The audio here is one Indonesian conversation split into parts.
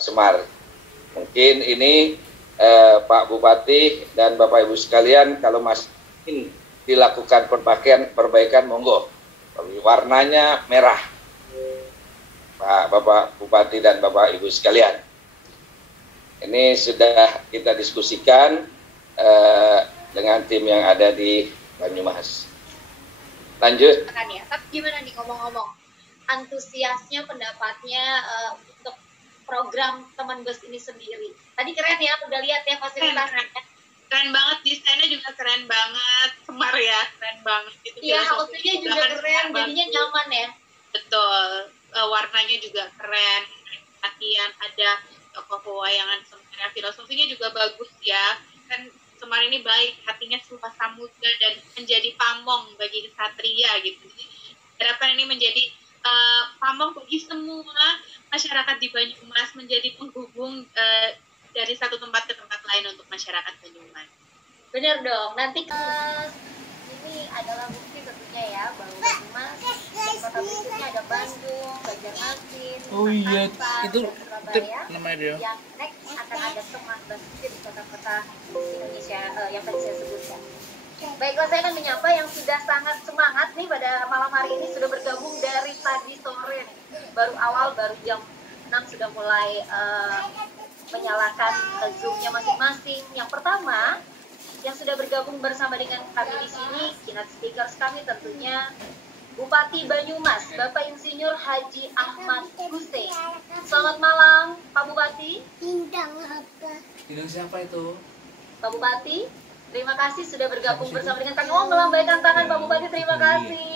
Semar. Mungkin ini Pak Bupati dan Bapak Ibu sekalian, kalau masih ingin dilakukan perbaikan monggo. Warnanya merah, Pak Bapak Bupati dan Bapak Ibu sekalian. Ini sudah kita diskusikan dengan tim yang ada di Banyumas. Lanjut. Ya, tapi gimana nih ngomong-ngomong, antusiasnya, pendapatnya untuk program teman bus ini sendiri? Tadi keren ya, udah lihat ya fasilitasnya. Keren banget, desainnya juga keren banget, Semar ya, keren banget. Iya, halusinnya juga keren, jadinya nyaman ya. Betul, warnanya juga keren, latihan ada tokoh pewayangan Semar, filosofinya juga bagus ya. Kan Semar ini baik, hatinya sumpah samudra dan menjadi pamong bagi kesatria gitu. Jadi, harapan ini menjadi pamong bagi semua masyarakat di Banyumas, menjadi penghubung dari satu tempat ke tempat lain untuk masyarakat Banyumas. Bener dong, nanti ini adalah bukti tentunya ya bahwa Banyumas kota berikutnya ada Bandung, Banjarmasin, Makassar, itu Surabaya namanya dia. yang next akan ada teman bus di kota-kota Indonesia yang tadi saya sebutkan. Baiklah, saya akan menyapa yang sudah sangat semangat nih pada malam hari ini, sudah bergabung dari tadi sore nih. Baru jam 6 sudah mulai menyalakan Zoom-nya masing-masing. Yang pertama, yang sudah bergabung bersama dengan kami di sini, keynote speakers kami tentunya Bupati Banyumas, Bapak Insinyur Haji Ahmad Hussein. Selamat malam, Pak Bupati. Bintang siapa itu? Pak Bupati, terima kasih sudah bergabung bersama dengan kami. Oh, melambaikan tangan Pak Bupati, terima kasih.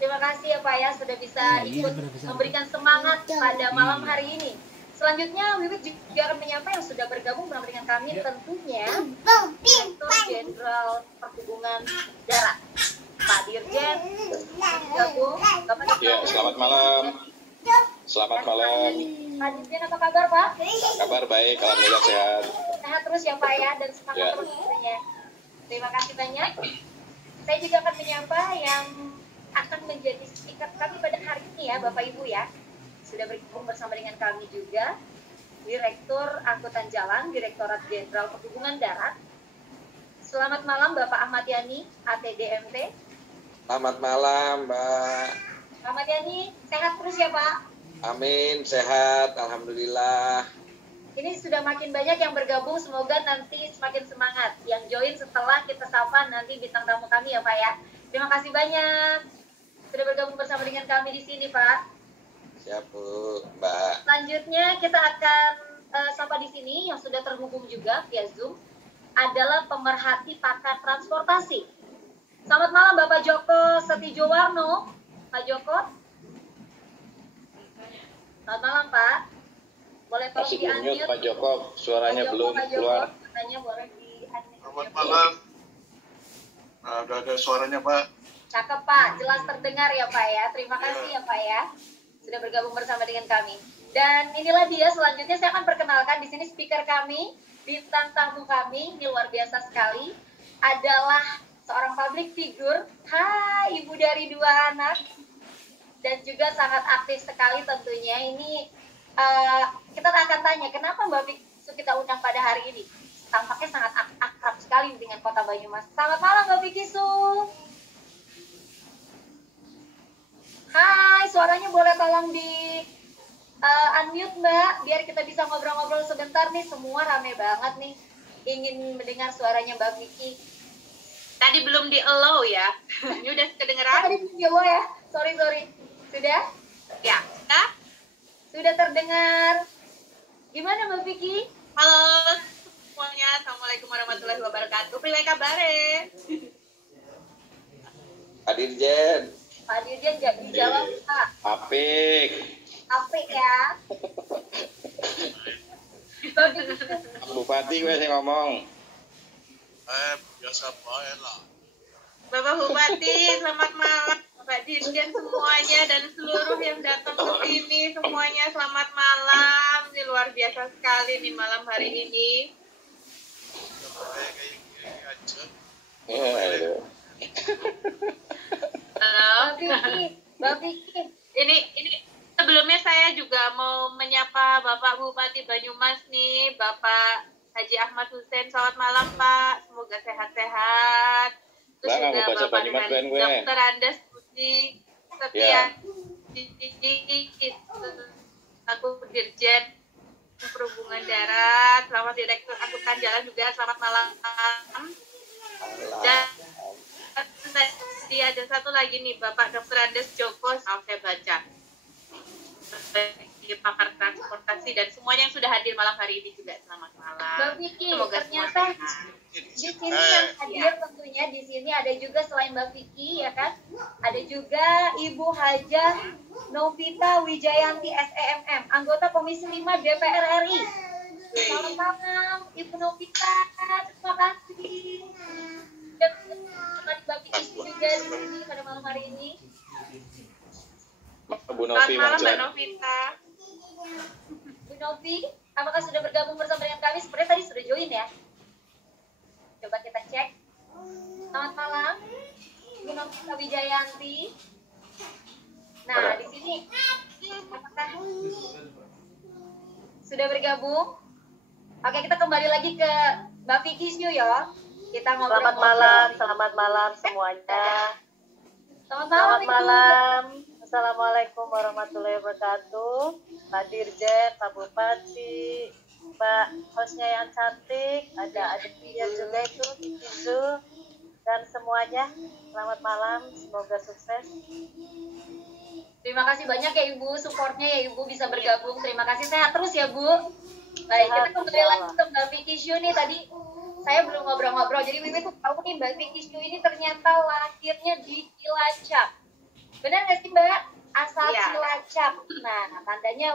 Terima kasih ya Pak ya, sudah bisa ikut memberikan semangat pada malam hari ini. Selanjutnya, Wiwit juga akan menyapa yang sudah bergabung bersama dengan kami, tentunya Direktur Jenderal Perhubungan Darat, Pak Dirjen. Bergabung, Bapak Dirjen. Ya, selamat malam. Selamat malam. Pak Dirjen, apa kabar Pak? Kabar baik, alhamdulillah sehat. Sehat terus ya Pak ya, dan semangat terus tentunya. Terima kasih banyak. Saya juga akan menyapa yang akan menjadi speaker kami pada hari ini ya, Bapak Ibu ya. Sudah bergabung bersama dengan kami juga Direktur Angkutan Jalan, Direktorat Jenderal Perhubungan Darat. Selamat malam Bapak Ahmad Yani, ATDMT. Selamat malam Mbak. Ahmad Yani, sehat terus ya Pak? Amin, sehat, alhamdulillah. Ini sudah makin banyak yang bergabung, semoga nanti semakin semangat. Yang join setelah kita sapa nanti bintang tamu kami ya Pak ya. Terima kasih banyak sudah bergabung bersama dengan kami di sini Pak. Siap Bu, Mbak. Selanjutnya kita akan sapa di sini yang sudah terhubung juga via Zoom adalah pemerhati pakar transportasi. Selamat malam Bapak Joko Setijowarno. Pak Joko. Selamat malam Pak. Boleh tolong Masih di-unmute Pak Joko, suaranya belum keluar. Katanya boleh di-unmute. Selamat malam. Nah, udah ada suaranya Pak. Cakep Pak, jelas terdengar ya Pak ya. Terima kasih ya Pak ya, sudah bergabung bersama dengan kami. Dan inilah dia, selanjutnya saya akan perkenalkan di sini speaker kami, bintang tamu kami, ini luar biasa sekali, adalah seorang public figure, hai ibu dari 2 anak, dan juga sangat aktif sekali tentunya. Ini kita akan tanya, kenapa Mbak Vicky kita undang pada hari ini? Tampaknya sangat akrab sekali dengan kota Banyumas. Selamat malam Mbak Vicky Su. Hai, suaranya boleh tolong di unmute Mbak, biar kita bisa ngobrol-ngobrol sebentar nih. Semua rame banget nih, ingin mendengar suaranya Mbak Vicky. Tadi belum di-allow ya, ini udah kedengeran? Tadi belum di-allow ya, sorry. Sudah? Ya, kita? Sudah terdengar. Gimana Mbak Vicky? Halo semuanya, Assalamualaikum warahmatullahi wabarakatuh. Priwe kabare? Pak Dirjen. Pak Dirjen nggak dijawab Pak. Apik. Apik ya. Mbak Vicky. Bupati gue sih ngomong. Biasa baik lah. Bapak Bupati, selamat malam. Bapak Dirjen semuanya dan seluruh yang datang ke sini, semuanya selamat malam. Ini luar biasa sekali nih malam hari ini. Mbak Vicky. Ini sebelum Sebelumnya saya juga mau menyapa Bapak Bupati Banyumas nih, Bapak Haji Ahmad Hussein. Selamat malam Pak, semoga sehat-sehat. Terus Bang, juga aku baca Bapak Banyumas dengan keren gue. Dr. Andes Budi Setia Ya. aku Dirjen Perhubungan Darat, selamat Direktur Angkutan Jalan juga, selamat malam. Dan tadi ada satu lagi nih, Bapak Dr. Andes Joko, saya baca sebagai pakar transportasi dan semuanya yang sudah hadir malam hari ini juga selamat malam. Mbak Vicky, Semoga semua ternyata sehat. di sini yang hadir tentunya di sini ada juga selain Mbak Vicky ya kan, ada juga Ibu Hajah Novita Wijayanti SEMM, anggota Komisi 5 DPR RI. Selamat malam Ibu Novita, terima kasih. Dan Mbak Vicky juga di sini pada malam hari ini. Bu Selamat Novi malam Mbak Mancan. Novita. Bu Novi, apakah sudah bergabung bersama dengan kami? Sepertinya tadi sudah join ya. Coba kita cek. Selamat malam, Bu Novita Wijayanti. Nah, di sini apakah sudah bergabung? Oke, kita kembali lagi ke Mbak Vicky Syu ya. Kita ngobrol. Selamat malam semuanya. Selamat malam. Selamat Ibu. malam. Assalamualaikum warahmatullahi wabarakatuh. Pak Dirjen, Pak Bupati, Mbak hostnya yang cantik, ada adiknya juga itu, Izu, dan semuanya. Selamat malam, semoga sukses. Terima kasih banyak ya Ibu, supportnya ya Ibu bisa bergabung. Terima kasih, sehat terus ya Bu. Baik, kita kembali lagi ke Mbak Vicky Syu nih. Tadi saya belum ngobrol-ngobrol, jadi Wiwi tuh tahu nih Mbak Vicky Syu ini ternyata lahirnya di Cilacap. Benar nggak sih Mbak? Asal Iya. Cilacap. Nah, tandanya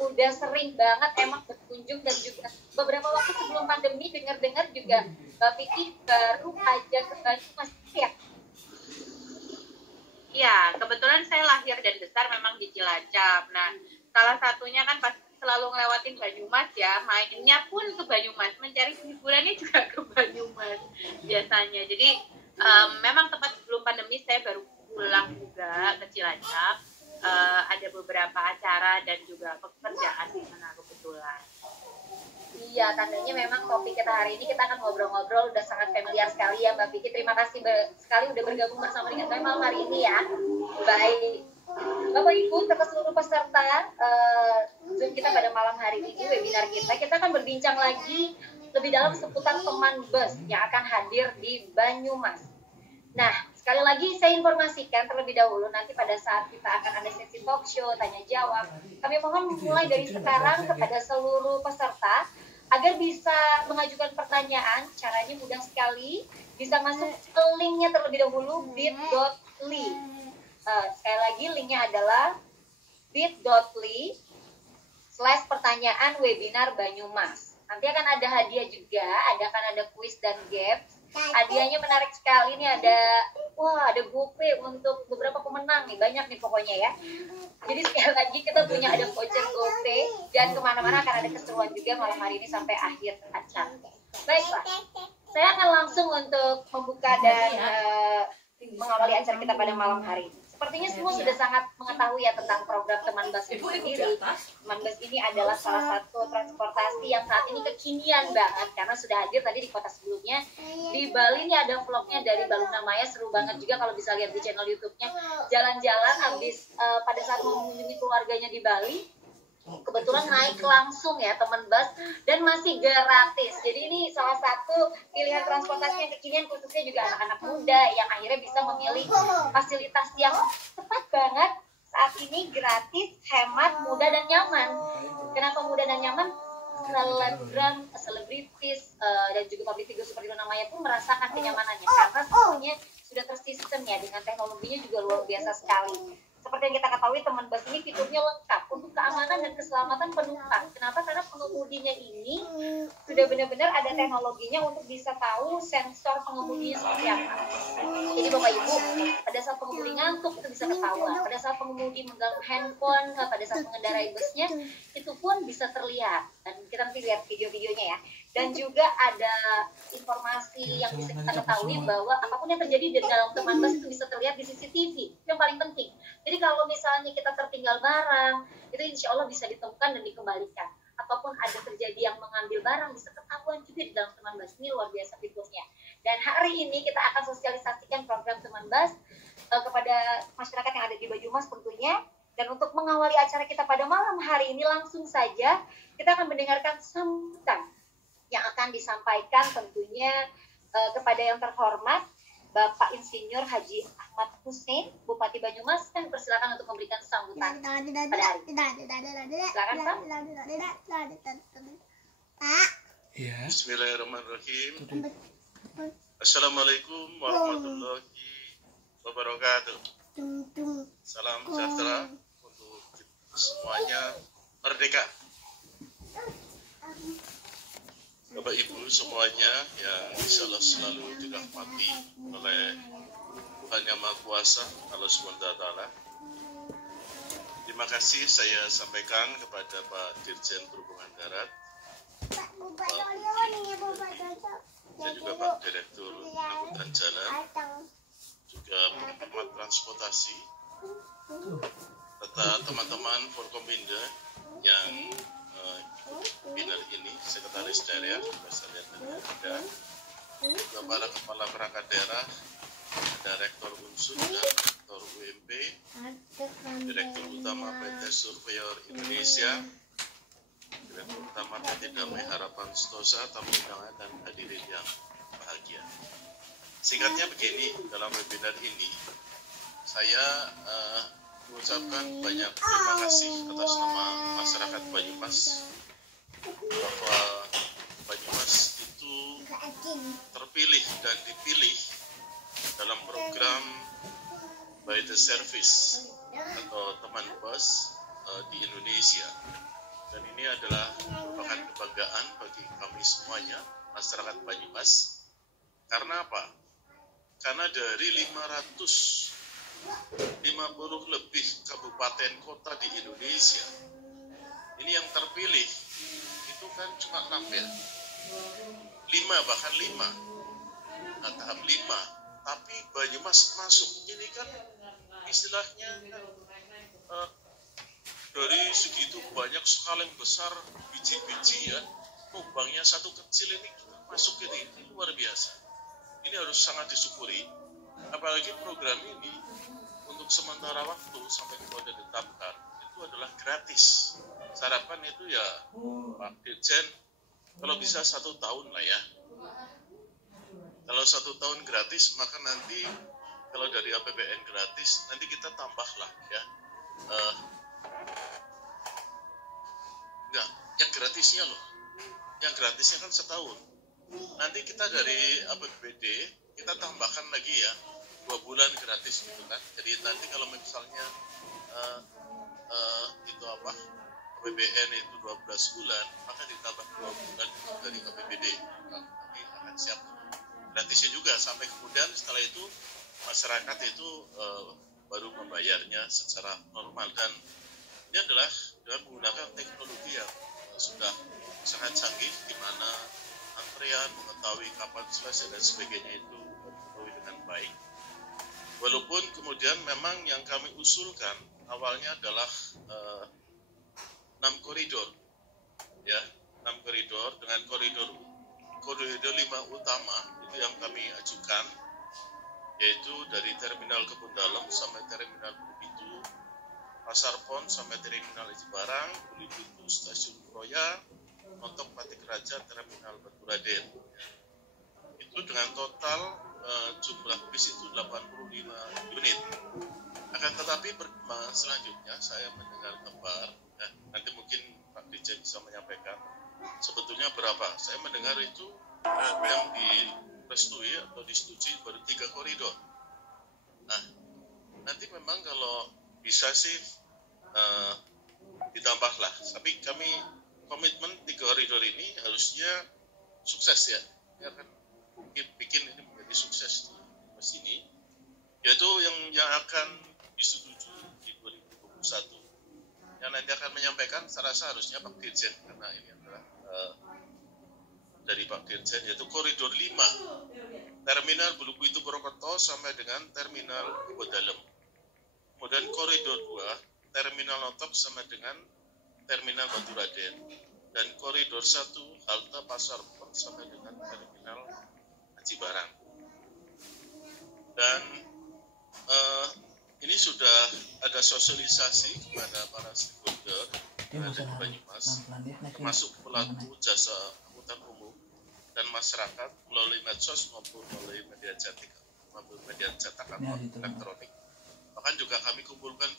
udah sering banget emang berkunjung, dan juga beberapa waktu sebelum pandemi dengar-dengar juga Mbak Vicky baru aja ke Banyumas ya. Iya, kebetulan saya lahir dan besar memang di Cilacap. Nah, salah satunya kan pasti selalu ngelewatin Banyumas ya, mainnya pun ke Banyumas, mencari hiburannya juga ke Banyumas biasanya. Jadi memang tepat sebelum pandemi saya baru pulang juga ke Cilacap. Ada beberapa acara dan juga pekerjaan di sana kebetulan. Iya, tandanya memang topik kita hari ini kita akan ngobrol-ngobrol udah sangat familiar sekali ya Mbak Vicky. Terima kasih sekali udah bergabung bersama dengan kami malam hari ini ya. Baik, Bapak Ibu, serta seluruh peserta Zoom kita pada malam hari ini, webinar kita akan berbincang lagi lebih dalam seputar teman bus yang akan hadir di Banyumas. Nah, sekali lagi saya informasikan terlebih dahulu, nanti pada saat kita akan ada sesi talk show, tanya jawab, kami mohon mulai dari sekarang kepada seluruh peserta agar bisa mengajukan pertanyaan. Caranya mudah sekali, bisa masuk ke linknya terlebih dahulu, bit.ly. Sekali lagi linknya adalah bit.ly/pertanyaan webinar Banyumas. Nanti akan ada hadiah juga, akan ada kuis dan games. Hadiahnya menarik sekali nih, ada GoPay untuk beberapa pemenang nih, banyak nih pokoknya ya. Jadi sekali lagi kita punya ada voucher GoPay, dan kemana-mana akan ada keseruan juga malam hari ini sampai akhir acara. Baiklah, saya akan langsung untuk membuka dan mengawali acara kita pada malam hari ini. Sepertinya semua sudah sangat mengetahui ya tentang program Teman Bus itu sendiri. Teman Bus ini adalah salah satu transportasi yang saat ini kekinian banget, karena sudah hadir tadi di kota sebelumnya. Di Bali ini ada vlognya dari Baluna Maya, seru banget juga kalau bisa lihat di channel YouTube-nya. Jalan-jalan habis pada saat mengunjungi keluarganya di Bali, kebetulan naik langsung ya Teman Bus, dan masih gratis. Jadi ini salah satu pilihan transportasi yang kekinian, khususnya juga anak-anak muda yang akhirnya bisa memilih fasilitas yang tepat banget saat ini, gratis, hemat, mudah, dan nyaman. Kenapa mudah dan nyaman? Selebgram, selebritis, dan juga public figure seperti Luna Maya pun merasakan kenyamanannya, karena semuanya sudah tersistem ya, dengan teknologinya juga luar biasa sekali. Seperti yang kita ketahui, Teman Bus ini fiturnya lengkap untuk keamanan dan keselamatan penumpang. Kenapa? Karena pengemudinya ini sudah benar-benar ada teknologinya untuk bisa tahu sensor pengemudinya seperti apa. Jadi Bapak Ibu, pada saat pengemudi ngantuk itu bisa ketahuan. Pada saat pengemudi megang handphone, pada saat mengendarai busnya, itu pun bisa terlihat. Dan kita nanti lihat video-videonya ya. Dan juga ada informasi yang bisa kita ketahui bahwa apapun yang terjadi di dalam Teman Bus itu bisa terlihat di CCTV. Yang paling penting. Jadi kalau misalnya kita tertinggal barang, itu insya Allah bisa ditemukan dan dikembalikan. Ataupun ada terjadi yang mengambil barang, bisa ketahuan juga di dalam Teman Bas. Ini luar biasa fiturnya. Dan hari ini kita akan sosialisasikan program Teman Bas kepada masyarakat yang ada di Banyumas tentunya. Dan untuk mengawali acara kita pada malam hari ini, langsung saja kita akan mendengarkan sambutan yang akan disampaikan tentunya kepada yang terhormat Bapak Insinyur Haji Ahmad Hussein, Bupati Banyumas, dan persilakan untuk memberikan sambutan pada hari ini. Silakan, Pak. Ya. Bismillahirrahmanirrahim. Assalamualaikum warahmatullahi wabarakatuh. Salam sejahtera untuk semuanya. Merdeka. Bapak Ibu semuanya yang insyaallah selalu dirahmati oleh Tuhan Yang Maha Kuasa, Allah SWT. Terima kasih saya sampaikan kepada Pak Dirjen Perhubungan Darat, dan juga Pak Direktur Angkutan Jalan, juga pengamat transportasi, serta teman-teman Forkompinda yang webinar ini, sekretaris daerah, saya lihat ada juga para kepala perangkat daerah, ada rektor Unsur dan rektor UMP, direktur utama PT Surveyor Indonesia, direktur utama PT Damai Harapan Sentosa, tamu undangan dan hadirin yang bahagia. Singkatnya begini, dalam webinar ini saya mengucapkan banyak terima kasih atas nama masyarakat Banyumas, bahwa Banyumas itu terpilih dan dipilih dalam program by the service atau Teman Bas di Indonesia. Dan ini adalah merupakan kebanggaan bagi kami semuanya, masyarakat Banyumas. Karena apa? Karena dari 550 lebih kabupaten kota di Indonesia, ini yang terpilih itu kan cuma 6 ya, 5 bahkan 5, nah, tahap 5, tapi Banyumas masuk. Ini kan istilahnya dari segitu banyak sekali yang besar biji-biji ya, lubangnya satu kecil ini kita masuk ini luar biasa. Ini harus sangat disyukuri, apalagi program ini untuk sementara waktu sampai kita sudah ditetapkan itu adalah gratis. Harapan itu ya Pak Dirjen kalau bisa 1 tahun lah ya. Kalau 1 tahun gratis, maka nanti kalau dari APBN gratis nanti kita tambahlah ya. Enggak, yang gratisnya loh. Yang gratisnya kan setahun. Nanti kita dari APBD kita tambahkan lagi ya 2 bulan gratis gitu kan. Jadi nanti kalau misalnya itu apa APBN itu 12 bulan, maka ditambah 2 bulan dari APBD. Nanti akan siap gratisnya juga, sampai kemudian setelah itu masyarakat itu baru membayarnya secara normal. Dan ini adalah dengan menggunakan teknologi yang sudah sangat canggih, di mana antrean, mengetahui kapan selesai dan sebagainya itu diketahui dengan baik. Walaupun kemudian memang yang kami usulkan awalnya adalah 6 koridor, ya 6 koridor dengan koridor 5 utama itu yang kami ajukan, yaitu dari Terminal Kebun Dalem sampai Terminal Bulubitu, Pasar Pon sampai Terminal Cibarang, Bulubitu Stasiun Kroya, Montok Patik Raja, Terminal Batu Raden. Itu dengan total jumlah bis itu 85 unit. Akan tetapi selanjutnya saya mendengar kabar, ya, nanti mungkin Pak Dirjen bisa menyampaikan sebetulnya berapa. Saya mendengar itu yang direstui atau disetujui baru 3 koridor. Nah, nanti memang kalau bisa sih ditambahlah. Tapi kami komitmen 3 koridor ini harusnya sukses ya. Ya kan mungkin bikin ini menjadi sukses di sini. Yaitu yang akan disetujui di 2021. Yang nanti akan menyampaikan saya rasa harusnya Pak Dirjen, karena ini adalah dari Pak Dirjen, yaitu koridor 5 Terminal Bulubitu Purwokerto sampai dengan Terminal Kebun Dalem. Kemudian koridor 2, Terminal Notok sama dengan Terminal Batu Raden. Dan koridor 1, halte Pasar Pon sampai dengan Terminal Haji Barang. Dan ini sudah ada sosialisasi kepada para stakeholder dari Banyumas, termasuk pelaku jasa angkutan umum dan masyarakat melalui medsos maupun melalui media cetak atau elektronik. Bahkan juga kami kumpulkan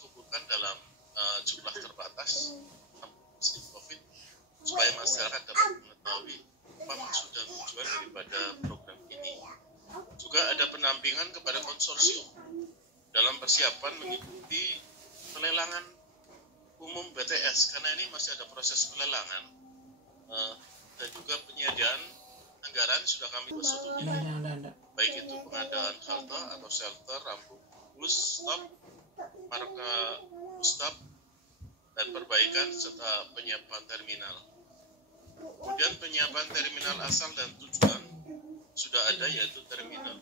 dalam jumlah terbatas musim COVID supaya masyarakat dapat mengetahui apa maksud dan tujuan daripada program ini. Juga ada pendampingan kepada konsorsium dalam persiapan mengikuti pelelangan umum BTS, karena ini masih ada proses pelelangan, dan juga penyediaan anggaran sudah kami setujui, baik itu pengadaan halte atau shelter, rambu bus stop, marka bus stop, dan perbaikan serta penyiapan terminal. Kemudian penyiapan terminal asal dan tujuan sudah ada, yaitu terminal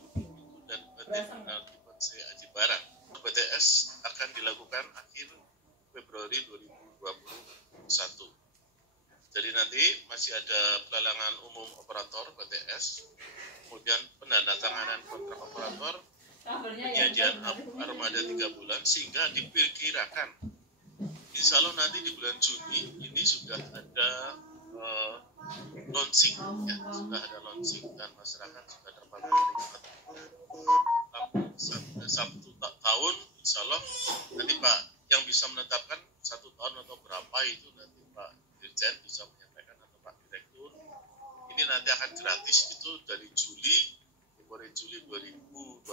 dan terminal tipe C Haji Barang. BTS akan dilakukan akhir Februari 2021. Jadi nanti masih ada pelelangan umum operator BTS, kemudian penandatanganan kontrak operator, penyediaan armada 3 bulan, sehingga diperkirakan insya Allah nanti di bulan Juni ini sudah ada launching, ya, sudah ada launching dan masyarakat sudah dapat menikmati satu tahun. Insya Allah nanti Pak yang bisa menetapkan 1 tahun atau berapa itu nanti Pak Dirjen bisa menyampaikan, atau Pak Direktur. Ini nanti akan gratis itu dari mulai Juli 2021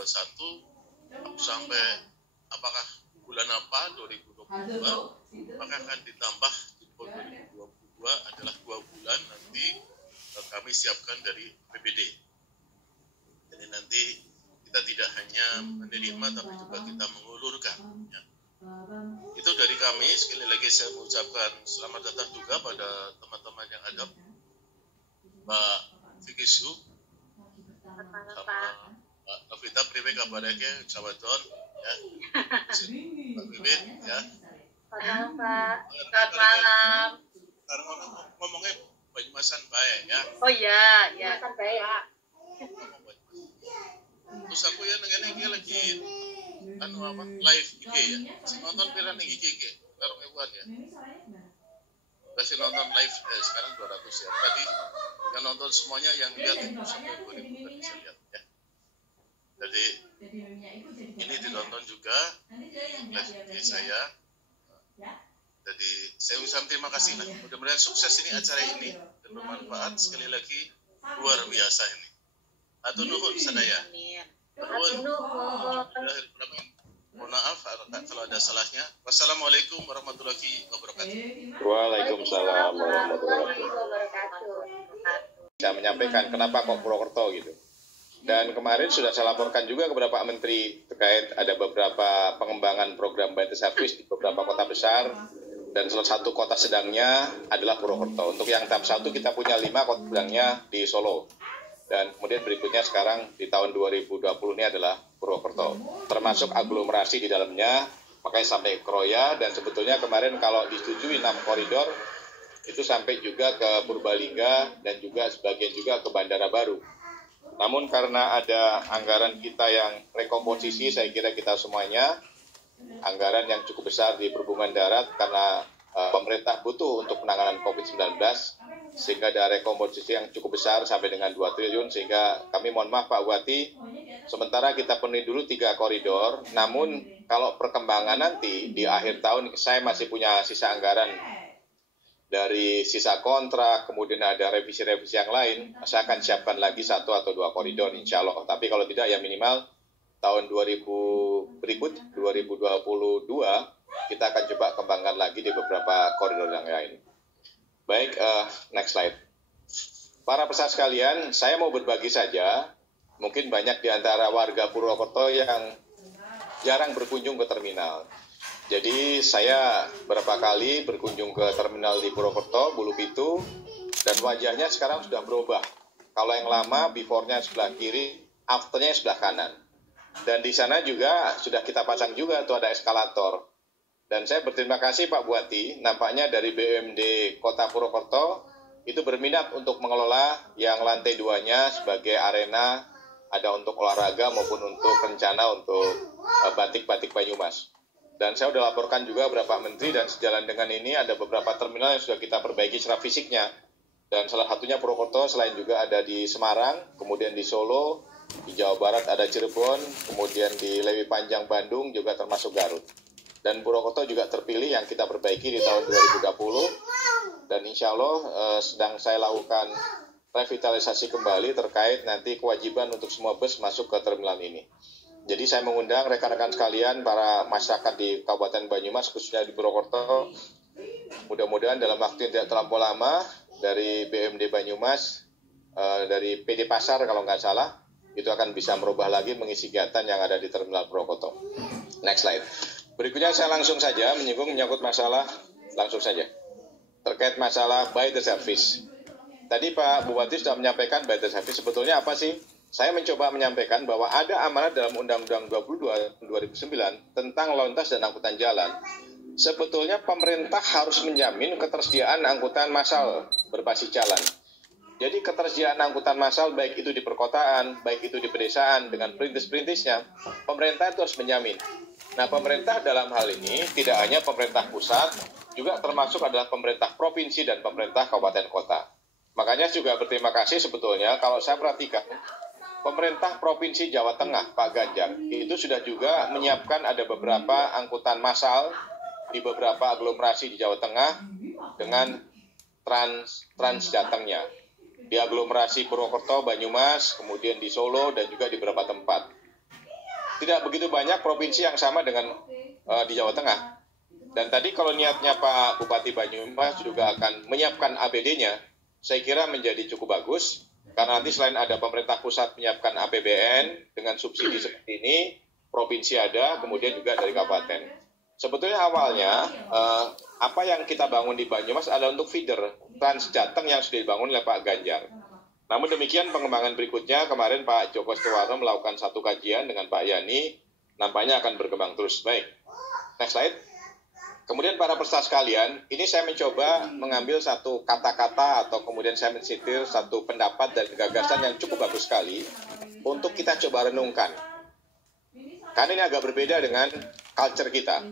sampai apakah bulan apa 2022, maka akan ditambah di tahun 2022 adalah 2 bulan nanti kami siapkan dari PBD. Jadi nanti kita tidak hanya menerima tapi juga kita mengulurkan, ya. Itu dari kami. Sekali lagi saya mengucapkan selamat datang juga pada teman-teman yang ada, Pak Fikishu sama Pak Novita Priwe kabarnya Jawadon, ya. Pak Bibit, ya. Selamat malam, Pak. Selamat malam. Sekarang ngomongnya Banyumasan baik, ya. Oh iya, ya. Makan baik. Terus aku ya nengen lagi live IG ya. Si nonton piran ning IG karo ewan ya. Kasih nonton live sekarang 200 ya. Tadi yang nonton semuanya yang lihat itu sampai 2000 kan bisa lihat ya. Jadi ini ditonton juga live IG saya. Jadi saya ucapkan terima kasih lah. Mudah-mudahan sukses ini acara ini dan bermanfaat. Sekali lagi luar biasa ini. Atur nuhun sadaya. Mohon maaf kalau ada salahnya. Wassalamualaikum warahmatullahi wabarakatuh. Waalaikumsalam warahmatullahi wabarakatuh. Saya menyampaikan kenapa kok Purwokerto gitu. Dan kemarin sudah saya laporkan juga kepada Pak Menteri terkait ada beberapa pengembangan program BT Service di beberapa kota besar, dan salah satu kota sedangnya adalah Purwokerto. Untuk yang tahap 1 kita punya 5 kota sedangnya di Solo. Dan kemudian berikutnya sekarang di tahun 2020 ini adalah Purwokerto. Termasuk aglomerasi di dalamnya, makanya sampai Kroya, dan sebetulnya kemarin kalau disetujui 6 koridor, itu sampai juga ke Purbalingga dan juga sebagian juga ke Bandara Baru. Namun karena ada anggaran kita yang rekomposisi, saya kira kita semuanya, anggaran yang cukup besar di perhubungan darat karena pemerintah butuh untuk penanganan COVID-19, sehingga ada rekomposisi yang cukup besar sampai dengan 2 triliun, sehingga kami mohon maaf Pak Bupati, sementara kita penuhi dulu 3 koridor, namun kalau perkembangan nanti di akhir tahun saya masih punya sisa anggaran dari sisa kontrak, kemudian ada revisi-revisi yang lain, saya akan siapkan lagi 1 atau 2 koridor insya Allah, tapi kalau tidak ya minimal tahun 2000 berikut, 2022, kita akan coba kembangkan lagi di beberapa koridor yang lain. Baik, next slide. Para peserta sekalian, saya mau berbagi saja. Mungkin banyak di antara warga Purwokerto yang jarang berkunjung ke terminal. Jadi saya berapa kali berkunjung ke terminal di Purwokerto, Bulupitu, dan wajahnya sekarang sudah berubah. Kalau yang lama, before-nya sebelah kiri, after-nya sebelah kanan. Dan di sana juga sudah kita pasang juga tuh ada eskalator. Dan saya berterima kasih Pak Buati, nampaknya dari BUMD Kota Purwokerto itu berminat untuk mengelola yang lantai 2-nya sebagai arena, ada untuk olahraga maupun untuk rencana untuk batik-batik Banyumas. Dan saya sudah laporkan juga beberapa menteri, dan sejalan dengan ini ada beberapa terminal yang sudah kita perbaiki secara fisiknya. Dan salah satunya Purwokerto, selain juga ada di Semarang, kemudian di Solo, di Jawa Barat ada Cirebon, kemudian di Lewi Panjang Bandung juga termasuk Garut. Dan Purwokerto juga terpilih yang kita perbaiki di tahun 2030. Dan insya Allah sedang saya lakukan revitalisasi kembali terkait nanti kewajiban untuk semua bus masuk ke terminal ini. Jadi saya mengundang rekan-rekan sekalian, para masyarakat di Kabupaten Banyumas, khususnya di Purwokerto, mudah-mudahan dalam waktu yang tidak terlampau lama, dari BUMD Banyumas, dari PD Pasar kalau nggak salah, itu akan bisa merubah lagi mengisi kegiatan yang ada di terminal Purwokerto. Next slide. Berikutnya saya langsung saja menyangkut masalah, langsung saja, terkait masalah by the service. Tadi Pak Bupati sudah menyampaikan by the service, sebetulnya apa sih? Saya mencoba menyampaikan bahwa ada amanat dalam Undang-Undang 22 2009 tentang lalu lintas dan angkutan jalan. Sebetulnya pemerintah harus menjamin ketersediaan angkutan massal berbasis jalan. Jadi ketersediaan angkutan massal baik itu di perkotaan, baik itu di pedesaan dengan perintis-perintisnya, pemerintah itu harus menjamin. Nah, pemerintah dalam hal ini tidak hanya pemerintah pusat, juga termasuk adalah pemerintah provinsi dan pemerintah kabupaten kota. Makanya juga berterima kasih sebetulnya kalau saya perhatikan, pemerintah Provinsi Jawa Tengah, Pak Ganjar, itu sudah juga menyiapkan ada beberapa angkutan massal di beberapa aglomerasi di Jawa Tengah dengan trans Jatengnya. Di aglomerasi Purwokerto, Banyumas, kemudian di Solo, dan juga di beberapa tempat. Tidak begitu banyak provinsi yang sama dengan di Jawa Tengah. Dan tadi kalau niatnya Pak Bupati Banyumas juga akan menyiapkan APD-nya, saya kira menjadi cukup bagus. Karena nanti selain ada pemerintah pusat menyiapkan APBN dengan subsidi seperti ini, provinsi ada, kemudian juga dari kabupaten. Sebetulnya awalnya, apa yang kita bangun di Banyumas adalah untuk feeder Trans Jateng yang sudah dibangun oleh Pak Ganjar. Namun demikian pengembangan berikutnya, kemarin Pak Joko Setiawarno melakukan satu kajian dengan Pak Yani, nampaknya akan berkembang terus. Baik, next slide. Kemudian para peserta sekalian, ini saya mencoba mengambil satu kata-kata atau kemudian saya mensitir satu pendapat dan gagasan yang cukup bagus sekali untuk kita coba renungkan. Karena ini agak berbeda dengan culture kita,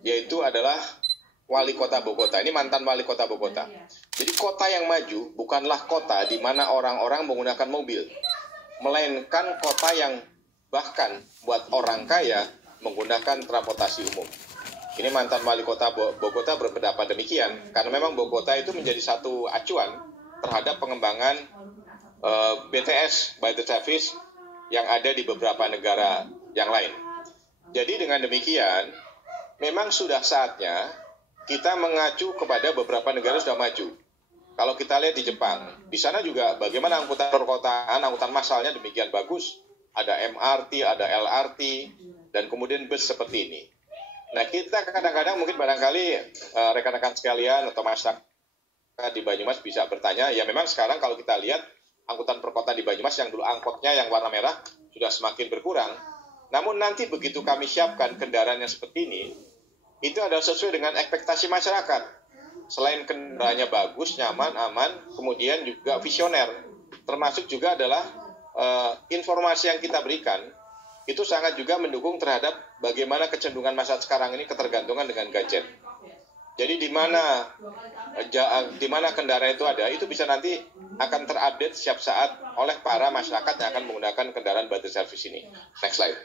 yaitu adalah wali kota Bogota. Ini mantan wali kota Bogota. Jadi kota yang maju bukanlah kota di mana orang-orang menggunakan mobil, melainkan kota yang bahkan buat orang kaya menggunakan transportasi umum. Ini mantan wali kota Bogota berpendapat demikian, karena memang Bogota itu menjadi satu acuan terhadap pengembangan BTS, by the service, yang ada di beberapa negara yang lain. Jadi dengan demikian, memang sudah saatnya kita mengacu kepada beberapa negara sudah maju. Kalau kita lihat di Jepang, di sana juga bagaimana angkutan perkotaan, angkutan massalnya demikian bagus. Ada MRT, ada LRT, dan kemudian bus seperti ini. Nah, kita kadang-kadang mungkin barangkali rekan-rekan sekalian atau masyarakat di Banyumas bisa bertanya, ya memang sekarang kalau kita lihat angkutan perkotaan di Banyumas yang dulu angkotnya yang warna merah sudah semakin berkurang. Namun nanti begitu kami siapkan kendaraan yang seperti ini, itu adalah sesuai dengan ekspektasi masyarakat. Selain kendaraannya bagus, nyaman, aman, kemudian juga visioner. Termasuk juga adalah informasi yang kita berikan, itu sangat juga mendukung terhadap bagaimana kecenderungan masa sekarang ini ketergantungan dengan gadget. Jadi di mana kendaraan itu ada, itu bisa nanti akan terupdate setiap saat oleh para masyarakat yang akan menggunakan kendaraan by the service ini. Next slide.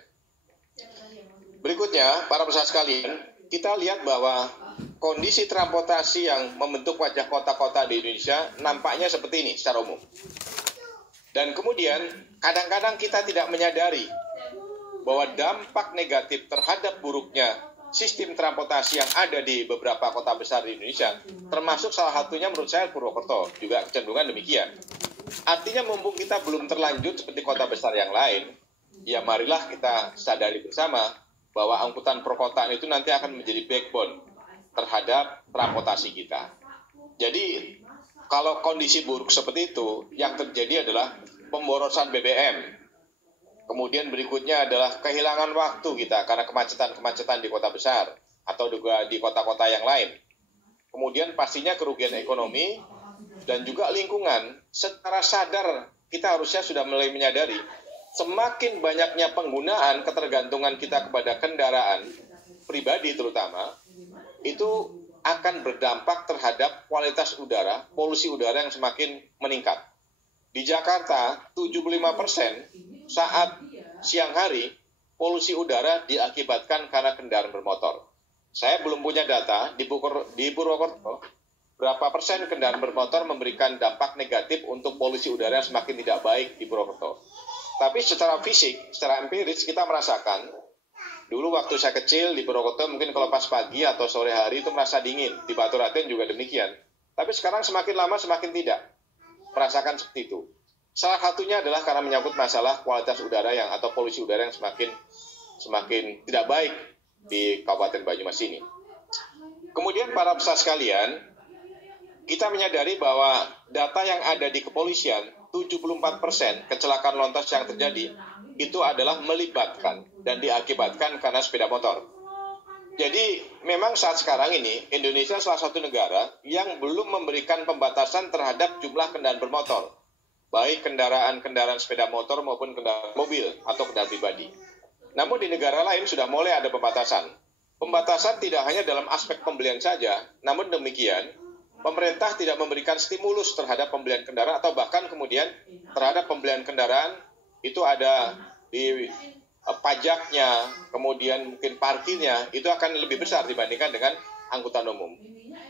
Berikutnya, para peserta sekalian, kita lihat bahwa kondisi transportasi yang membentuk wajah kota-kota di Indonesia nampaknya seperti ini secara umum. Dan kemudian kadang-kadang kita tidak menyadari bahwa dampak negatif terhadap buruknya sistem transportasi yang ada di beberapa kota besar di Indonesia, termasuk salah satunya menurut saya Purwokerto, juga kecenderungan demikian. Artinya mumpung kita belum terlanjut seperti kota besar yang lain, ya marilah kita sadari bersama bahwa angkutan perkotaan itu nanti akan menjadi backbone terhadap transportasi kita. Jadi kalau kondisi buruk seperti itu, yang terjadi adalah pemborosan BBM. Kemudian berikutnya adalah kehilangan waktu kita karena kemacetan-kemacetan di kota besar atau juga di kota-kota yang lain. Kemudian pastinya kerugian ekonomi dan juga lingkungan. Secara sadar kita harusnya sudah mulai menyadari semakin banyaknya penggunaan ketergantungan kita kepada kendaraan pribadi terutama, itu akan berdampak terhadap kualitas udara, polusi udara yang semakin meningkat. Di Jakarta, 75% saat siang hari, polusi udara diakibatkan karena kendaraan bermotor. Saya belum punya data di Purwokerto, berapa persen kendaraan bermotor memberikan dampak negatif untuk polusi udara yang semakin tidak baik di Purwokerto. Tapi secara fisik, secara empiris kita merasakan, dulu waktu saya kecil di Purwokerto mungkin kalau pas pagi atau sore hari itu merasa dingin, di Batu Raden juga demikian. Tapi sekarang semakin lama semakin tidak merasakan seperti itu. Salah satunya adalah karena menyangkut masalah kualitas udara atau polusi udara yang semakin tidak baik di Kabupaten Banyumas ini. Kemudian para peserta sekalian, kita menyadari bahwa data yang ada di kepolisian, 74% kecelakaan lalu lintas yang terjadi itu adalah melibatkan dan diakibatkan karena sepeda motor. Jadi memang saat sekarang ini Indonesia salah satu negara yang belum memberikan pembatasan terhadap jumlah kendaraan bermotor, baik kendaraan sepeda motor maupun kendaraan mobil atau kendaraan pribadi. Namun di negara lain sudah mulai ada pembatasan. Pembatasan tidak hanya dalam aspek pembelian saja, namun demikian pemerintah tidak memberikan stimulus terhadap pembelian kendaraan atau bahkan kemudian terhadap pembelian kendaraan itu ada di pajaknya, kemudian mungkin parkirnya itu akan lebih besar dibandingkan dengan angkutan umum.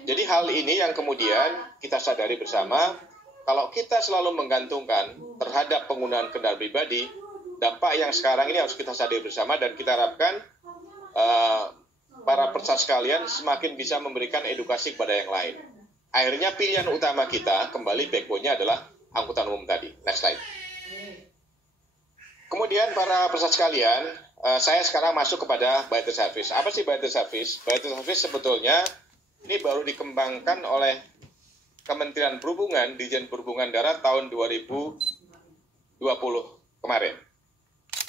Jadi hal ini yang kemudian kita sadari bersama, kalau kita selalu menggantungkan terhadap penggunaan kendaraan pribadi, dampak yang sekarang ini harus kita sadari bersama dan kita harapkan para peserta sekalian semakin bisa memberikan edukasi kepada yang lain. Akhirnya pilihan utama kita kembali backbone-nya adalah angkutan umum tadi. Next slide. Kemudian para peserta sekalian, saya sekarang masuk kepada By the Service. Apa sih By the Service? By the Service sebetulnya ini baru dikembangkan oleh Kementerian Perhubungan, Dirjen Perhubungan Darat tahun 2020 kemarin.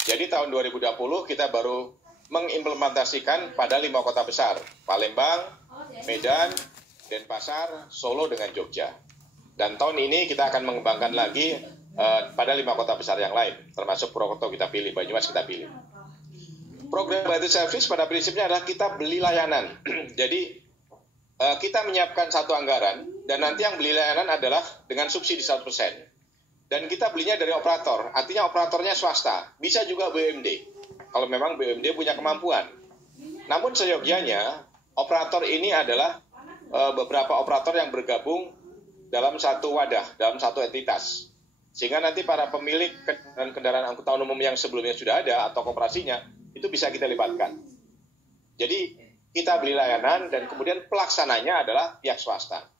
Jadi tahun 2020 kita baru mengimplementasikan pada 5 kota besar, Palembang, Medan, Denpasar, Solo dengan Jogja. Dan tahun ini kita akan mengembangkan lagi pada 5 kota besar yang lain, termasuk Purwokerto kita pilih, Banyumas kita pilih. Program By the Service pada prinsipnya adalah kita beli layanan. Jadi kita menyiapkan satu anggaran dan nanti yang beli layanan adalah dengan subsidi 100%. Dan kita belinya dari operator, artinya operatornya swasta, bisa juga BUMD, kalau memang BUMD punya kemampuan. Namun seyogyanya, operator ini adalah beberapa operator yang bergabung dalam satu wadah, dalam satu entitas. Sehingga nanti para pemilik kendaraan angkutan umum yang sebelumnya sudah ada atau koperasinya, itu bisa kita libatkan. Jadi kita beli layanan dan kemudian pelaksananya adalah pihak swasta.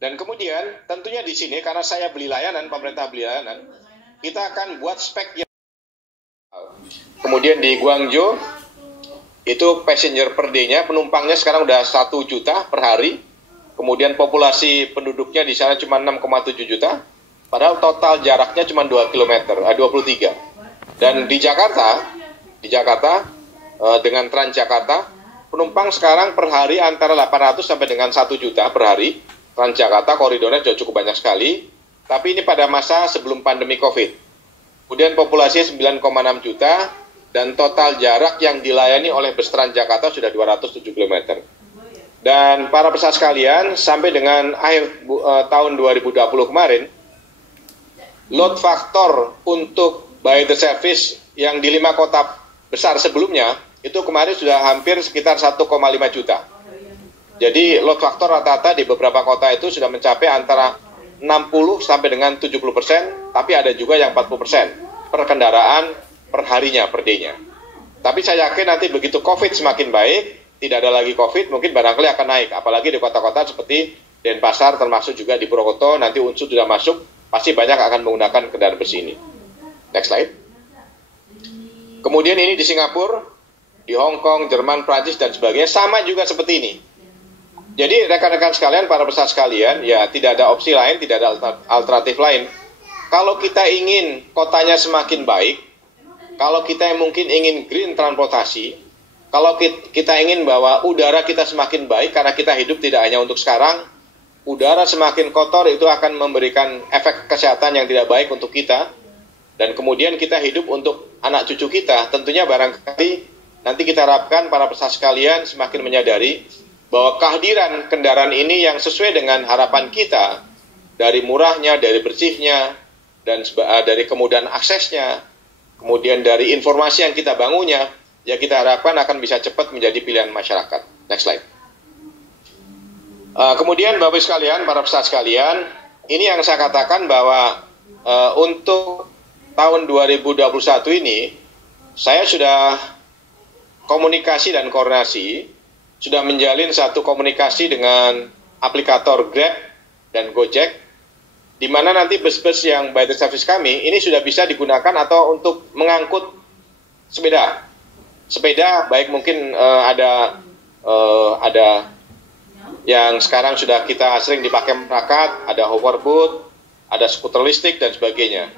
Dan kemudian tentunya di sini karena saya beli layanan, pemerintah beli layanan, kita akan buat spek yang kemudian di Guangzhou itu passenger per day-nya, penumpangnya sekarang udah 1 juta per hari. Kemudian populasi penduduknya di sana cuma 6,7 juta. Padahal total jaraknya cuma 2 km, 23. Dan di Jakarta dengan Transjakarta, penumpang sekarang per hari antara 800 sampai dengan 1 juta per hari. Transjakarta koridornya sudah cukup banyak sekali. Tapi ini pada masa sebelum pandemi COVID. Kemudian populasinya 9,6 juta dan total jarak yang dilayani oleh bus Transjakarta sudah 207 km. Dan para peserta sekalian, sampai dengan akhir tahun 2020 kemarin, load factor untuk By the Service yang di 5 kota besar sebelumnya, itu kemarin sudah hampir sekitar 1,5 juta. Jadi load factor rata-rata di beberapa kota itu sudah mencapai antara 60 sampai dengan 70%, tapi ada juga yang 40% per kendaraan per harinya, per day-nya. Tapi saya yakin nanti begitu COVID semakin baik, tidak ada lagi COVID, mungkin barangkali akan naik. Apalagi di kota-kota seperti Denpasar, termasuk juga di Purwokerto, nanti unsur sudah masuk, pasti banyak akan menggunakan kendaraan bus ini. Next slide. Kemudian ini di Singapura, di Hong Kong, Jerman, Prancis, dan sebagainya, sama juga seperti ini. Jadi rekan-rekan sekalian, para peserta sekalian, ya tidak ada opsi lain, tidak ada alternatif lain. Kalau kita ingin kotanya semakin baik, kalau kita mungkin ingin green transportasi, kalau kita ingin bahwa udara kita semakin baik karena kita hidup tidak hanya untuk sekarang, udara semakin kotor itu akan memberikan efek kesehatan yang tidak baik untuk kita, dan kemudian kita hidup untuk anak cucu kita. Tentunya barangkali nanti kita harapkan para peserta sekalian semakin menyadari bahwa kehadiran kendaraan ini yang sesuai dengan harapan kita, dari murahnya, dari bersihnya, dan dari kemudahan aksesnya, kemudian dari informasi yang kita bangunnya, ya kita harapkan akan bisa cepat menjadi pilihan masyarakat. Next slide. Kemudian Bapak sekalian, para peserta sekalian, ini yang saya katakan bahwa untuk tahun 2021 ini, saya sudah komunikasi dan koordinasi, sudah menjalin satu komunikasi dengan aplikator Grab dan Gojek, di mana nanti bus-bus yang by the service kami ini sudah bisa digunakan atau untuk mengangkut sepeda. Sepeda baik mungkin ada yang sekarang sudah kita sering dipakai masyarakat, ada hoverboard, ada skuter listrik dan sebagainya.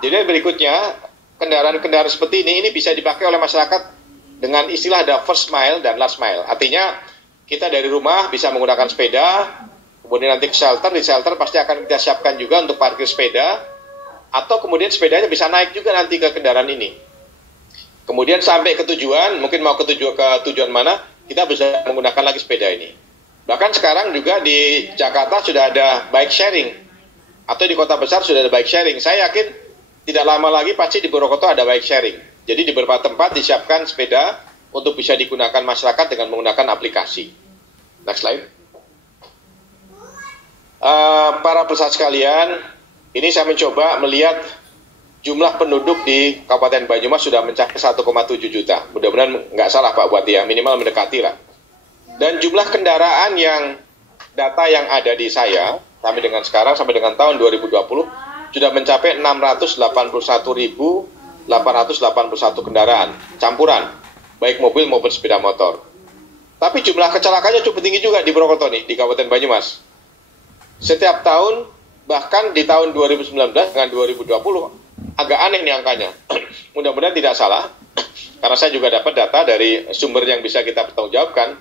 Jadi berikutnya kendaraan-kendaraan seperti ini bisa dipakai oleh masyarakat dengan istilah ada first mile dan last mile. Artinya kita dari rumah bisa menggunakan sepeda. Kemudian nanti ke shelter, di shelter pasti akan kita siapkan juga untuk parkir sepeda, atau kemudian sepedanya bisa naik juga nanti ke kendaraan ini. Kemudian sampai ke tujuan, mungkin mau ke tujuan mana, kita bisa menggunakan lagi sepeda ini. Bahkan sekarang juga di Jakarta sudah ada bike sharing, atau di kota besar sudah ada bike sharing. Saya yakin tidak lama lagi pasti di Purwokerto ada bike sharing. Jadi di beberapa tempat disiapkan sepeda untuk bisa digunakan masyarakat dengan menggunakan aplikasi. Next slide. Para peserta sekalian, ini saya mencoba melihat jumlah penduduk di Kabupaten Banyumas sudah mencapai 1,7 juta. Mudah-mudahan nggak salah Pak Buati ya, minimal mendekati lah. Dan jumlah kendaraan data yang ada di saya, sampai dengan sekarang, sampai dengan tahun 2020, sudah mencapai 681.881 kendaraan, campuran, baik mobil maupun sepeda motor. Tapi jumlah kecelakaannya cukup tinggi juga di Purwokerto nih, di Kabupaten Banyumas. Setiap tahun, bahkan di tahun 2019 dengan 2020, agak aneh nih angkanya. Mudah-mudahan tidak salah, karena saya juga dapat data dari sumber yang bisa kita pertanggungjawabkan.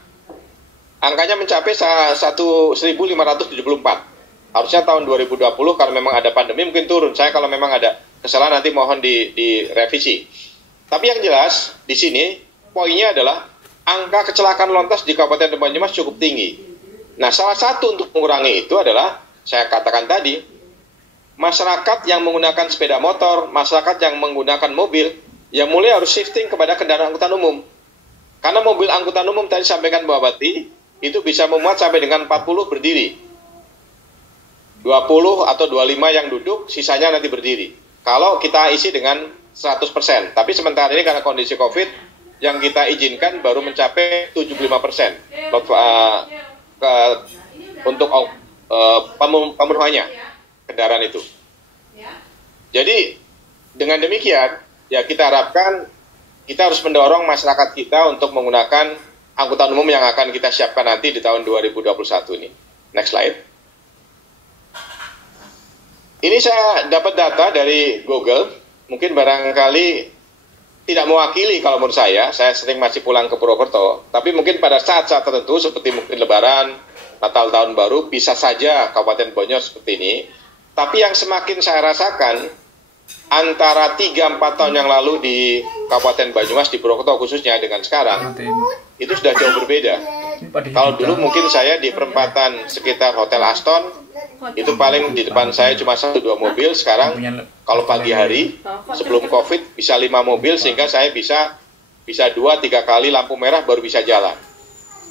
Angkanya mencapai 1.574. Harusnya tahun 2020, kalau memang ada pandemi mungkin turun. Saya kalau memang ada kesalahan nanti mohon direvisi. Tapi yang jelas, di sini poinnya adalah angka kecelakaan lalu lintas di Kabupaten Banyumas cukup tinggi. Nah, salah satu untuk mengurangi itu adalah, saya katakan tadi, masyarakat yang menggunakan sepeda motor, masyarakat yang menggunakan mobil, ya mulai harus shifting kepada kendaraan angkutan umum. Karena mobil angkutan umum tadi sampaikan Mbak Bati, itu bisa memuat sampai dengan 40 berdiri. 20 atau 25 yang duduk, sisanya nanti berdiri. Kalau kita isi dengan 100%. Tapi sementara ini karena kondisi COVID, yang kita izinkan baru mencapai 75%. Untuk pemenuhannya kendaraan itu. Jadi dengan demikian ya kita harapkan kita harus mendorong masyarakat kita untuk menggunakan angkutan umum yang akan kita siapkan nanti di tahun 2021 ini. Next slide. Ini saya dapat data dari Google, mungkin barangkali tidak mewakili kalau menurut saya sering masih pulang ke Purwokerto, tapi mungkin pada saat-saat tertentu seperti mungkin Lebaran, Natal Tahun Baru, bisa saja Kabupaten Banyumas seperti ini. Tapi yang semakin saya rasakan, antara 3-4 tahun yang lalu di Kabupaten Banyumas, di Purwokerto khususnya dengan sekarang, itu sudah jauh berbeda. Kalau dulu mungkin saya di perempatan sekitar Hotel Aston, itu paling di depan saya cuma 1-2 mobil. Sekarang kalau pagi hari sebelum COVID bisa 5 mobil, sehingga saya bisa 2-3 kali lampu merah baru bisa jalan.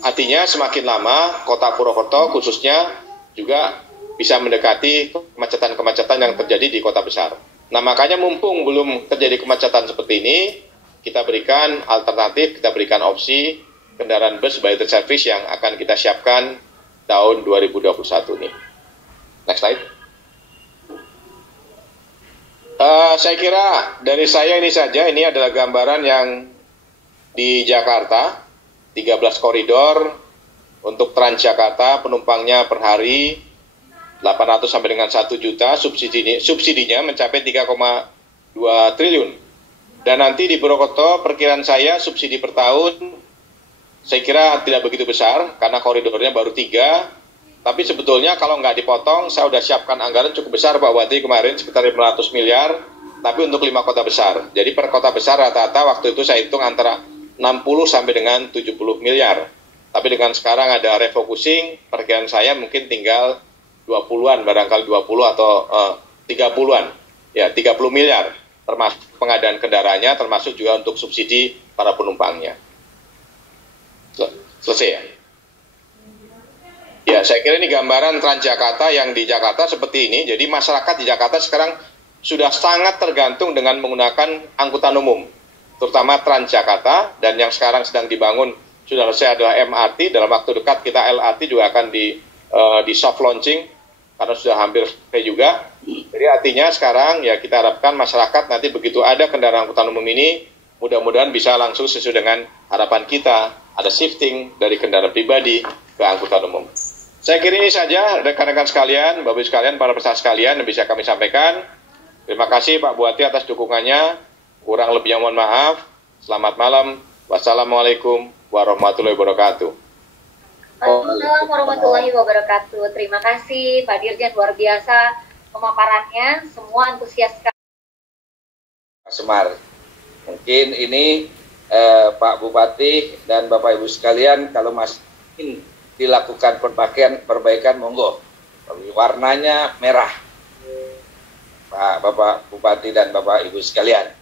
Artinya semakin lama kota Purwokerto khususnya juga bisa mendekati kemacetan-kemacetan yang terjadi di kota besar. Nah makanya mumpung belum terjadi kemacetan seperti ini, kita berikan alternatif, kita berikan opsi kendaraan bus by the service yang akan kita siapkan tahun 2021 ini. Next slide. Saya kira dari saya ini saja, ini adalah gambaran yang di Jakarta, 13 koridor untuk Transjakarta, penumpangnya per hari 800 sampai dengan 1 juta, subsidinya mencapai 3,2 triliun. Dan nanti di Purwokerto perkiraan saya subsidi per tahun saya kira tidak begitu besar karena koridornya baru 3. Tapi sebetulnya kalau nggak dipotong, saya sudah siapkan anggaran cukup besar Pak Bupati kemarin sekitar 500 miliar, tapi untuk 5 kota besar. Jadi per kota besar rata-rata waktu itu saya hitung antara 60 sampai dengan 70 miliar. Tapi dengan sekarang ada refocusing, perkiraan saya mungkin tinggal 20-an, barangkali 20 atau 30-an. Ya, 30 miliar, termasuk pengadaan kendaraannya, termasuk juga untuk subsidi para penumpangnya. Selesai ya? Ya, saya kira ini gambaran Transjakarta yang di Jakarta seperti ini. Jadi masyarakat di Jakarta sekarang sudah sangat tergantung dengan menggunakan angkutan umum, terutama Transjakarta, dan yang sekarang sedang dibangun sudah selesai adalah MRT. Dalam waktu dekat kita LRT juga akan di soft launching karena sudah hampir selesai juga. Jadi artinya sekarang ya kita harapkan masyarakat nanti begitu ada kendaraan angkutan umum ini, mudah-mudahan bisa langsung sesuai dengan harapan kita, ada shifting dari kendaraan pribadi ke angkutan umum. Saya kira ini saja rekan-rekan sekalian, Bapak Ibu sekalian, para peserta sekalian yang bisa kami sampaikan. Terima kasih Pak Bupati atas dukungannya. Kurang lebihnya mohon maaf. Selamat malam. Wassalamualaikum warahmatullahi wabarakatuh. Waalaikumsalam warahmatullahi wabarakatuh. Terima kasih Pak Dirjen, luar biasa pemaparannya. Semua antusias sekali. Semar. Mungkin ini Pak Bupati dan Bapak Ibu sekalian, kalau masih ingin dilakukan perbaikan monggo. Warnanya merah. Pak Bapak Bupati dan Bapak Ibu sekalian.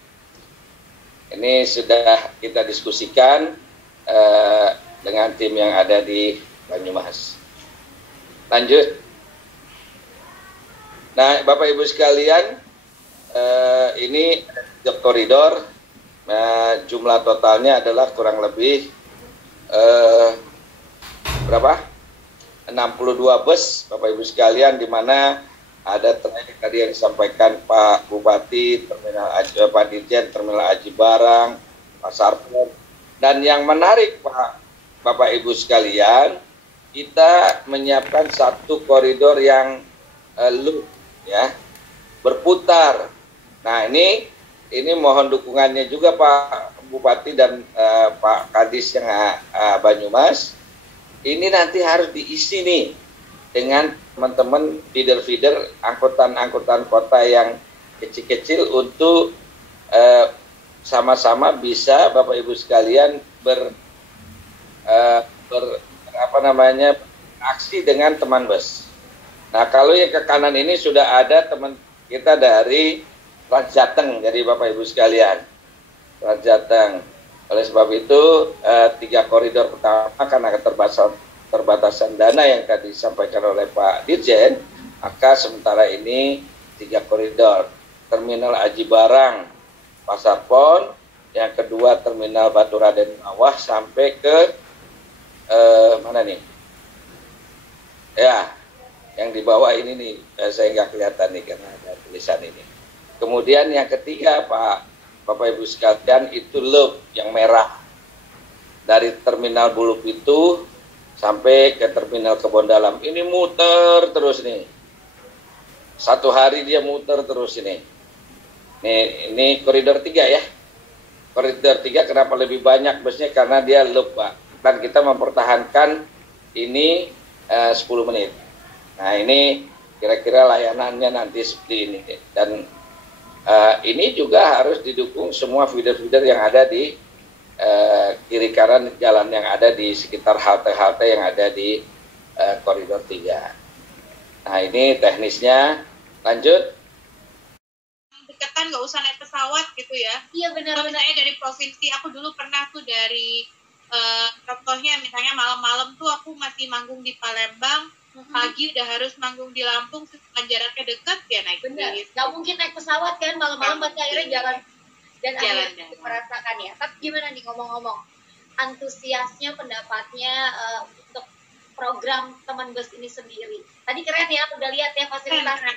Ini sudah kita diskusikan dengan tim yang ada di Banyumas. Lanjut. Nah, Bapak Ibu sekalian, ini koridor, jumlah totalnya adalah kurang lebih berapa? 62 bus, Bapak Ibu sekalian, di mana ada tadi yang disampaikan Pak Bupati, Pak Dirjen, Terminal Aji Barang, Pasar Pon. Dan yang menarik Bapak Ibu sekalian, kita menyiapkan satu koridor yang loop, ya, berputar. Nah, ini mohon dukungannya juga Pak Bupati dan Pak Kadis yang Banyumas. Ini nanti harus diisi nih dengan teman-teman feeder-feeder angkutan-angkutan kota yang kecil-kecil untuk sama-sama bisa Bapak Ibu sekalian aksi dengan teman bus. Nah, kalau yang ke kanan ini sudah ada teman kita dari Transjateng, jadi Bapak Ibu sekalian, Transjateng. Oleh sebab itu 3 koridor pertama karena keterbatasan dana yang tadi disampaikan oleh Pak Dirjen, maka sementara ini 3 koridor. Terminal Aji Barang, Pasar Pon, yang kedua Terminal Batu Raden Bawah sampai ke mana nih? Ya, yang di bawah ini nih, saya nggak kelihatan nih karena ada tulisan ini. Kemudian yang ketiga Bapak Ibu sekalian, itu loop yang merah dari Terminal Bulu Pitu sampai ke Terminal Kebon Dalam. Ini muter terus nih. Satu hari dia muter terus ini. Ini koridor 3 ya. Koridor 3 kenapa lebih banyak busnya? Karena dia loop, Pak. Dan kita mempertahankan ini 10 menit. Nah, ini kira-kira layanannya nanti seperti ini. Dan ini juga harus didukung semua feeder-feeder yang ada di kiri kanan jalan yang ada di sekitar halte-halte yang ada di koridor 3. Nah, ini teknisnya. Lanjut. Deketan nggak usah naik pesawat gitu ya. Iya, benar-benar. Misalnya dari provinsi, aku dulu pernah tuh dari contohnya misalnya malam-malam tuh aku masih manggung di Palembang, pagi udah harus manggung di Lampung, dengan jaraknya dekat ya naik bis. Nggak mungkin naik pesawat kan, malam-malam pasti akhirnya jalan dan Jalan. akhirnya merasakan ya. Tapi gimana nih ngomong-ngomong, antusiasnya, pendapatnya untuk program teman bus ini sendiri. Tadi keren ya, udah lihat ya fasilitasnya.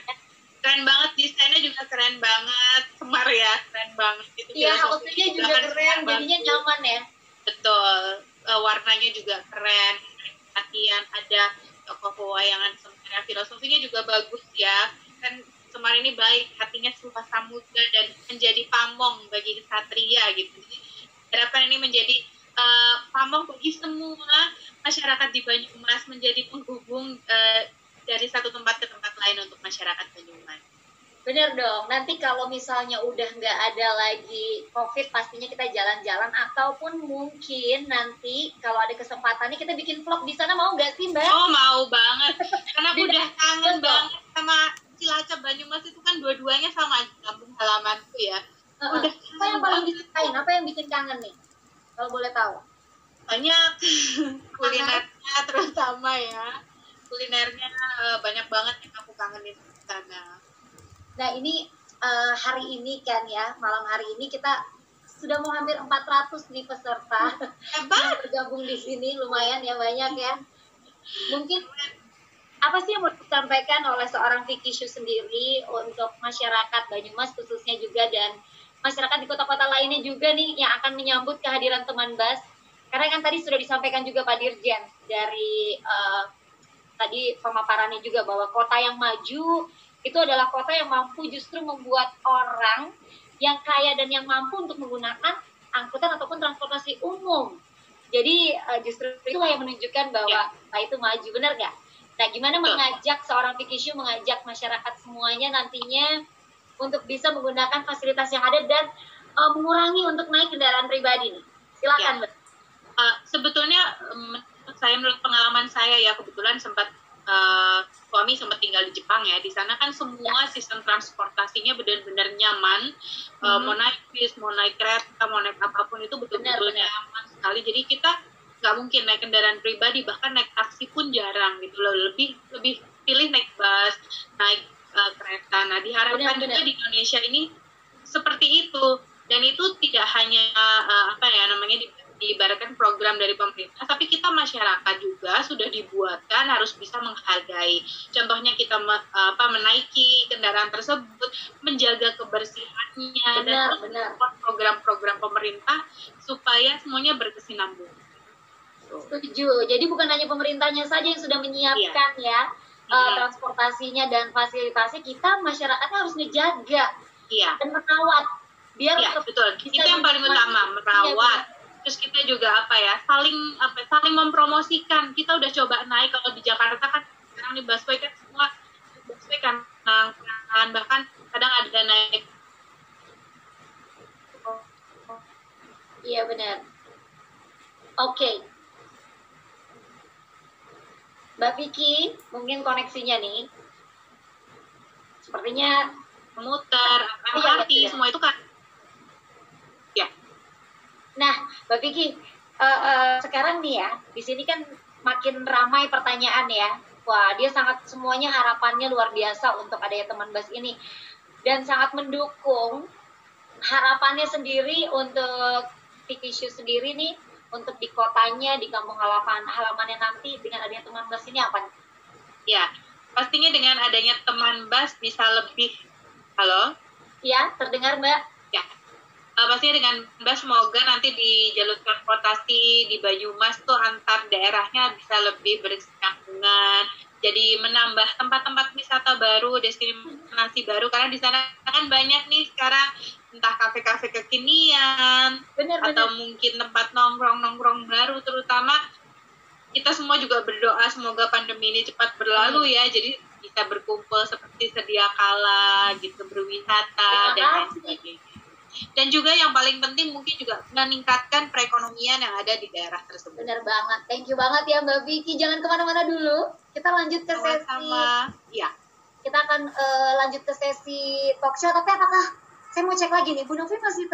Keren banget, desainnya juga keren banget, Semar ya, keren banget. Iya, halusnya juga keren, jadinya nyaman ya. Betul, warnanya juga keren, latihan ada tokoh pewayangan sementara, filosofinya juga bagus ya. Kan Semar ini baik, hatinya seluas samudra dan menjadi pamong bagi kesatria gitu. Jadi, harapan ini menjadi pamong bagi semua masyarakat di Banyumas, menjadi penghubung dari satu tempat ke tempat lain untuk masyarakat Banyumas. Bener dong, nanti kalau misalnya udah nggak ada lagi COVID, pastinya kita jalan-jalan, ataupun mungkin nanti kalau ada kesempatan nih kita bikin vlog di sana, mau nggak sih Mbak? Oh, mau banget, karena udah kangen banget sama Cilacap Banyumas itu kan dua-duanya sama kampung halamanku ya. Udah apa yang paling disukain, apa yang bikin kangen nih? Kalau boleh tahu. Banyak kulinernya terutama ya, kulinernya banyak banget yang aku kangenin di sana. Nah ini hari ini kan ya, malam hari ini kita sudah mau hampir 400 nih peserta yang bergabung di sini, lumayan ya, banyak ya. Mungkin apa sih yang mau disampaikan oleh seorang Vicky Shu sendiri untuk masyarakat Banyumas khususnya juga, dan masyarakat di kota-kota lainnya juga nih yang akan menyambut kehadiran teman BAS? Karena kan tadi sudah disampaikan juga Pak Dirjen dari tadi pemaparannya juga bahwa kota yang maju itu adalah kota yang mampu justru membuat orang yang kaya dan yang mampu untuk menggunakan angkutan ataupun transportasi umum. Jadi justru itulah yang menunjukkan bahwa itu maju, benar nggak? Nah, gimana mengajak seorang Vicky Shu, mengajak masyarakat semuanya nantinya untuk bisa menggunakan fasilitas yang ada dan mengurangi untuk naik kendaraan pribadi nih? Silakan, Mbak. Sebetulnya menurut pengalaman saya ya, kebetulan sempat suami sempat tinggal di Jepang ya. Di sana kan semua sistem transportasinya benar-benar nyaman. Mau naik bis, mau naik kereta, mau naik apapun itu betul-betul nyaman sekali. Jadi kita nggak mungkin naik kendaraan pribadi, bahkan naik taksi pun jarang gitu loh. Lebih pilih naik bus, naik kereta. Nah, diharapkan juga di Indonesia ini seperti itu. Dan itu tidak hanya diibaratkan program dari pemerintah, tapi kita masyarakat juga sudah dibuatkan harus bisa menghargai. Contohnya kita menaiki kendaraan tersebut, menjaga kebersihannya, dan support program-program pemerintah supaya semuanya berkesinambungan. Setuju. Jadi bukan hanya pemerintahnya saja yang sudah menyiapkan transportasinya dan fasilitasi, kita masyarakatnya harus ngejaga dan merawat. Biar betul. Itu yang paling utama, merawat. Terus kita juga saling mempromosikan. Kita udah coba naik, kalau di Jakarta kan sekarang di busway kan semua busway kan bahkan kadang ada naik. Iya benar. Oke. Mbak Vicky, mungkin koneksinya nih sepertinya muter, MRT, semua itu kan. Nah, Mbak Vicky, sekarang nih ya, di sini kan makin ramai pertanyaan ya. Wah, dia semuanya harapannya luar biasa untuk adanya teman BAS ini. Dan sangat mendukung harapannya sendiri untuk Vicky Shu sendiri nih, untuk di kotanya, di kampung halamannya nanti dengan adanya teman BAS ini apa nih? Ya, pastinya dengan adanya teman BAS bisa lebih. Halo? Ya, terdengar Mbak? Ya. Pastinya dengan BAS semoga nanti di jalur transportasi di Banyumas tuh antar daerahnya bisa lebih bersambungan, jadi menambah tempat-tempat wisata baru, destinasi baru, karena di sana kan banyak nih sekarang entah kafe-kafe kekinian atau mungkin tempat nongkrong baru. Terutama kita semua juga berdoa semoga pandemi ini cepat berlalu ya, jadi bisa berkumpul seperti sedia kala gitu, berwisata dan lain sebagainya. Dan juga yang paling penting mungkin juga meningkatkan perekonomian yang ada di daerah tersebut. Benar banget. Thank you banget ya Mbak Vicky. Jangan kemana-mana dulu. Kita lanjut ke sesi. Ya. Kita akan lanjut ke sesi talk show. Tapi apakah saya mau cek lagi nih, Bu Novi masih